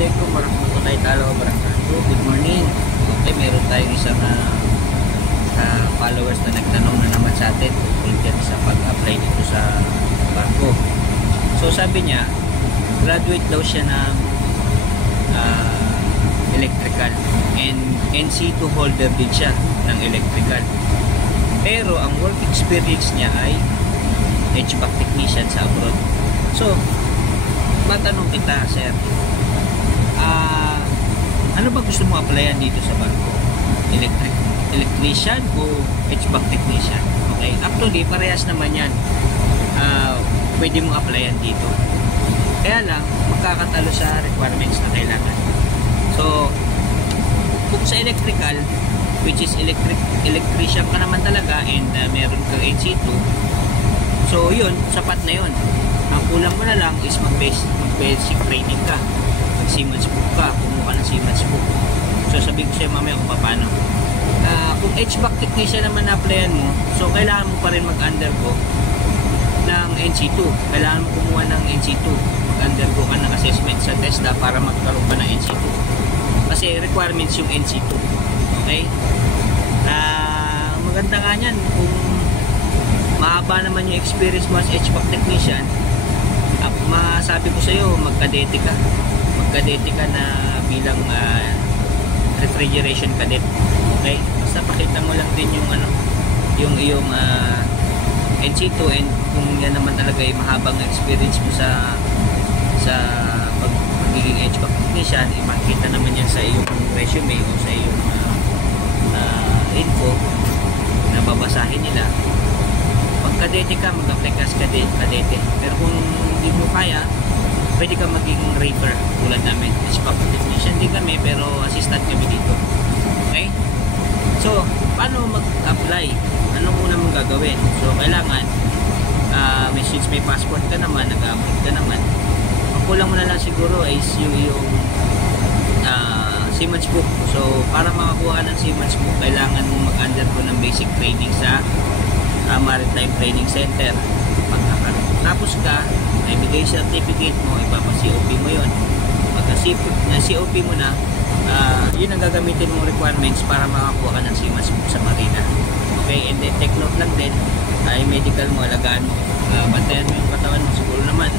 Assalamualaikum warahmatullahi taala wabarakatuh. Good morning. Okay, meron tayong isang followers na nagtanong na naman sa atin tungkol sa pag-apply dito sa bangko. So sabi niya, graduate daw siya ng electrical and NC2 holder din siya ng electrical. Pero ang work experience niya ay HVAC technician sa abroad. So, matanong kita, sir, ano ba gusto mo applyan dito sa bangko? Electrician o HVAC technician? Okay, actually parehas naman yan. Pwede mong applyan dito. Kaya lang, magkakatalo sa requirements na kailangan. So, kung sa electrical, which is electrician ka naman talaga and meron kang NC2, so yun, sapat na yun. Ang kulang mo na lang is mag-basic training ka, mag-Siemens book ka, kumuha ka ng Siemens book. So sabi ko sa'yo mamaya kung paano. Kung HVAC technician naman na-applyan mo, so kailangan mo pa rin mag-undergo ng NC2. Kailangan mo kumuha ng NC2, mag-undergo ka ng assessment sa TESDA para magkaroon ka ng NC2. Kasi requirements yung NC2. Okay? Maganda nga yan kung mahaba naman yung experience mo as HVAC technician. Masabi ko sa iyo, magkadete ka na bilang refrigeration cadet. Okay? Basta pakita mo lang din yung iyong NC2, and kung yan naman talaga ay mahabang experience mo sa pagiging HVAC technician, ipakita naman yan sa iyong resume o sa iyong info na babasahin nila. Pag kadete ka, mag-apply ka sa kadete. Pero kung hindi mo kaya, pwede ka maging raper tulad namin. HVAC technician din kami, pero assistant kami dito. Okay? So, paano mag-apply? Anong una mong gagawin? So, kailangan since may passport ka naman, nag-apply ka naman, ang kulang mo na lang siguro is yung Siemens book. So, para makakuha ng Siemens book, kailangan mo mag-undergo ng basic training sa Maritime Training Center. Pagkatapos ka, ibigay certificate mo, ipapa-COP mo yun. Pagka-COP mo na, yun ang gagamitin mong requirements para makakuha ka ng Siemens book sa Marina. Okay, and then take note lang din, medical mo, alagaan mo, bantayan mo yung katawan mo, siguro naman